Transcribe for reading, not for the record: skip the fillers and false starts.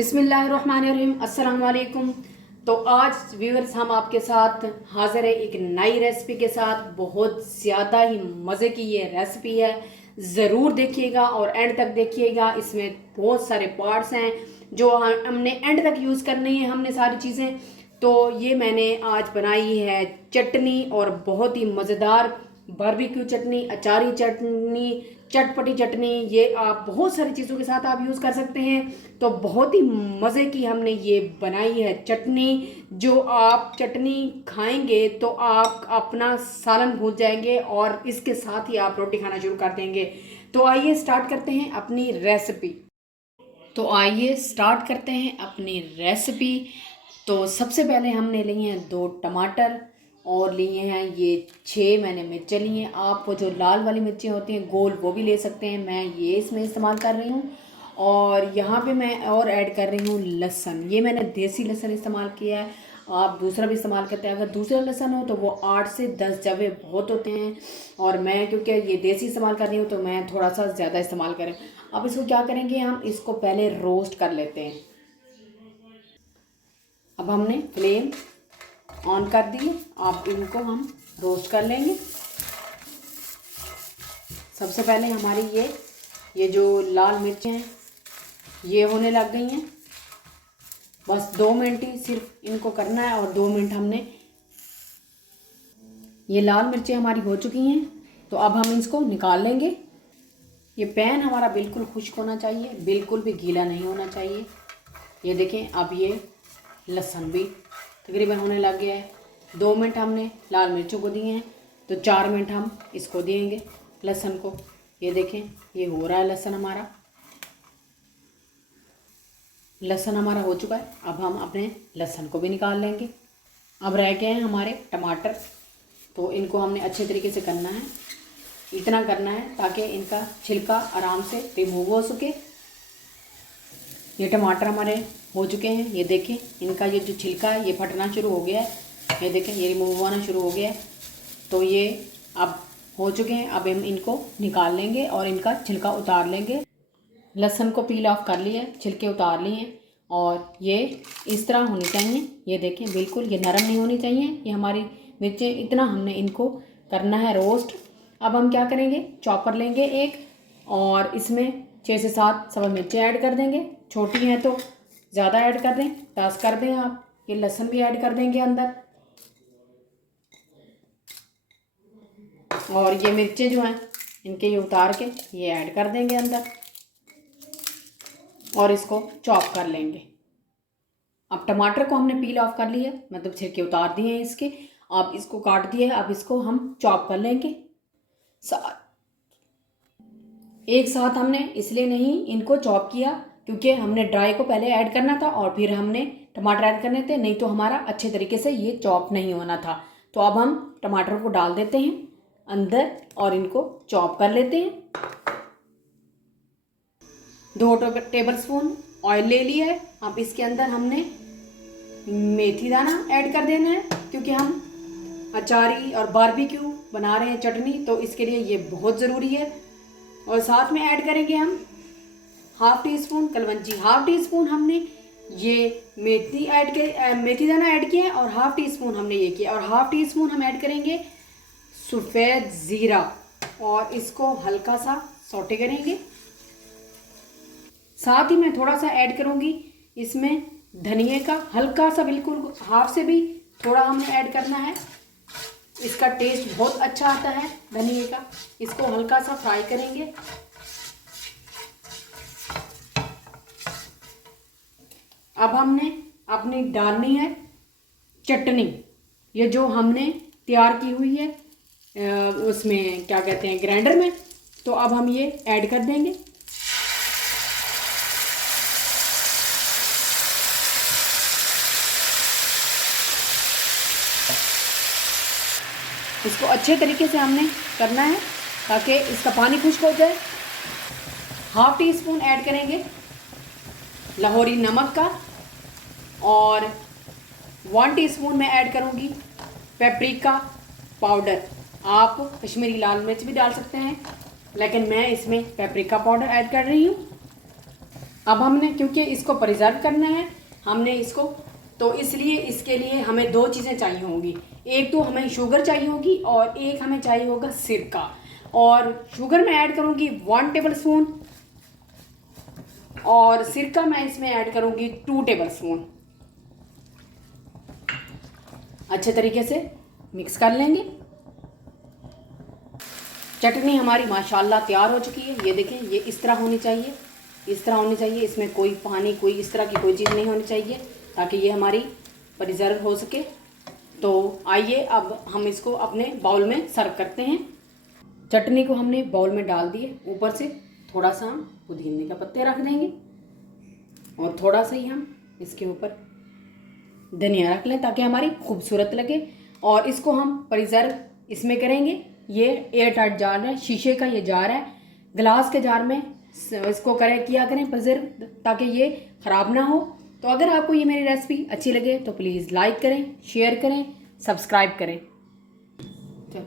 बिस्मिल्लाहिर्रहमानिर्रहीम, अस्सलाम वालेकुम। तो आज व्यूअर्स हम आपके साथ हाज़िर है एक नई रेसिपी के साथ। बहुत ज़्यादा ही मज़े की ये रेसिपी है, ज़रूर देखिएगा और एंड तक देखिएगा। इसमें बहुत सारे पार्ट्स हैं जो हमने एंड तक यूज़ करनी है, हमने सारी चीज़ें। तो ये मैंने आज बनाई है चटनी, और बहुत ही मज़ेदार बारबेक्यू चटनी, अचारी चटनी, चटपटी चटनी। ये आप बहुत सारी चीज़ों के साथ आप यूज़ कर सकते हैं। तो बहुत ही मज़े की हमने ये बनाई है चटनी, जो आप चटनी खाएंगे तो आप अपना सालन भूल जाएंगे और इसके साथ ही आप रोटी खाना शुरू कर देंगे। तो आइए स्टार्ट करते हैं अपनी रेसिपी। तो सबसे पहले हमने लिए हैं 2 टमाटर और लिए हैं ये 6 मैंने मिर्चें ली हैं। आप वो जो लाल वाली मिर्चें होती हैं गोल, वो भी ले सकते हैं, मैं ये इसमें इस्तेमाल कर रही हूँ। और यहाँ पे मैं और ऐड कर रही हूँ लहसुन। ये मैंने देसी लहसुन इस्तेमाल किया है, आप दूसरा भी इस्तेमाल करते हैं। अगर दूसरा लहसुन हो तो वो 8 से 10 जवे बहुत होते हैं, और मैं क्योंकि ये देसी इस्तेमाल कर रही हूँ तो मैं थोड़ा सा ज़्यादा इस्तेमाल करें। अब इसको क्या करेंगे, हम इसको पहले रोस्ट कर लेते हैं। अब हमने फ्लेम ऑन कर दी, आप इनको हम रोस्ट कर लेंगे। सबसे पहले हमारी ये जो लाल मिर्चें हैं ये होने लग गई हैं। बस 2 मिनट ही सिर्फ इनको करना है, और 2 मिनट हमने, ये लाल मिर्चें हमारी हो चुकी हैं। तो अब हम इसको निकाल लेंगे। ये पैन हमारा बिल्कुल खुश्क होना चाहिए, बिल्कुल भी गीला नहीं होना चाहिए। ये देखें, अब ये लहसुन भी तकरीबन होने लग गया है। 2 मिनट हमने लाल मिर्चों को दिए हैं, तो 4 मिनट हम इसको देंगे लहसुन को। ये देखें, ये हो रहा है लहसुन हमारा हो चुका है। अब हम अपने लहसुन को भी निकाल लेंगे। अब रह गए हैं हमारे टमाटर, तो इनको हमने अच्छे तरीके से करना है। इतना करना है ताकि इनका छिलका आराम से रिमूव हो सके। ये टमाटर हमारे हो चुके हैं, ये देखें इनका ये जो छिलका है ये फटना शुरू हो गया है। ये देखें, ये रिमूव होना शुरू हो गया है। तो ये अब हो चुके हैं। अब हम इनको निकाल लेंगे और इनका छिलका उतार लेंगे। लहसुन को पील ऑफ कर लिया है, छिलके उतार लिए हैं, और ये इस तरह होनी चाहिए। ये देखें, बिल्कुल ये नरम नहीं होनी चाहिए ये हमारी मिर्चें। इतना हमने इनको करना है रोस्ट। अब हम क्या करेंगे, चॉपर लेंगे एक, और इसमें 6 से 7 सवा मिर्चें ऐड कर देंगे। छोटी हैं तो ज़्यादा ऐड कर दें, 10 कर दें आप। ये लहसुन भी ऐड कर देंगे अंदर, और ये मिर्चें जो हैं इनके ये उतार के ये ऐड कर देंगे अंदर, और इसको चॉप कर लेंगे। अब टमाटर को हमने पील ऑफ कर लिया, मतलब छिलके उतार दिए हैं इसके। अब इसको काट दिया है, अब इसको हम चॉप कर लेंगे। एक साथ हमने इसलिए नहीं इनको चॉप किया क्योंकि हमने ड्राई को पहले ऐड करना था और फिर हमने टमाटर ऐड करने थे, नहीं तो हमारा अच्छे तरीके से ये चॉप नहीं होना था। तो अब हम टमाटर को डाल देते हैं अंदर और इनको चॉप कर लेते हैं। 2 टेबल स्पून ऑयल ले लिया है। अब इसके अंदर हमने मेथी दाना ऐड कर देना है, क्योंकि हम अचारी और बारबेक्यू बना रहे हैं चटनी, तो इसके लिए ये बहुत ज़रूरी है। और साथ में ऐड करेंगे हम ½ tea spoon kalonji, ½ tea spoon हमने ये मेथी दाना ऐड किया है, और ½ टी स्पून हमने ये किया, और ½ टी स्पून हम ऐड करेंगे सफ़ेद ज़ीरा, और इसको हल्का सा सौटे करेंगे। साथ ही मैं थोड़ा सा ऐड करूँगी इसमें धनिए का, हल्का सा, बिल्कुल हाफ से भी थोड़ा हमने ऐड करना है। इसका टेस्ट बहुत अच्छा आता है धनिए का। इसको हल्का सा फ्राई करेंगे। अब हमने अपनी डालनी है चटनी, ये जो हमने तैयार की हुई है उसमें क्या कहते हैं, ग्राइंडर में। तो अब हम ये ऐड कर देंगे। इसको अच्छे तरीके से हमने करना है ताकि इसका पानी खुश्क हो जाए। ½ टी स्पून ऐड करेंगे लाहौरी नमक का, और 1 टीस्पून मैं ऐड करूँगी पेपरिका पाउडर। आप कश्मीरी लाल मिर्च भी डाल सकते हैं, लेकिन मैं इसमें पेपरिका पाउडर ऐड कर रही हूँ। अब हमने, क्योंकि इसको प्रिजर्व करना है हमने इसको, तो इसलिए इसके लिए हमें 2 चीज़ें चाहिए होंगी। एक तो हमें शुगर चाहिए होगी और एक हमें चाहिए होगा सिरका। और शुगर मैं ऐड करूँगी 1 टेबल स्पून और सिरका मैं इसमें ऐड करूँगी 2 टेबल स्पून। अच्छे तरीके से मिक्स कर लेंगे। चटनी हमारी माशाल्लाह तैयार हो चुकी है। ये देखें, ये इस तरह होनी चाहिए, इस तरह होनी चाहिए। इसमें कोई पानी, कोई इस तरह की कोई चीज़ नहीं होनी चाहिए, ताकि ये हमारी प्रिजर्व हो सके। तो आइए अब हम इसको अपने बाउल में सर्व करते हैं। चटनी को हमने बाउल में डाल दिए। ऊपर से थोड़ा सा हम पुदीने का पत्ते रख देंगे और थोड़ा सा ही हम इसके ऊपर धनिया रख लें, ताकि हमारी खूबसूरत लगे। और इसको हम प्रिजर्व इसमें करेंगे। ये एयर टाइट जार है, शीशे का ये जार है। ग्लास के जार में इसको किया करें प्रिजर्व, ताकि ये ख़राब ना हो। तो अगर आपको ये मेरी रेसिपी अच्छी लगे तो प्लीज़ लाइक करें, शेयर करें, सब्सक्राइब करें। चलो।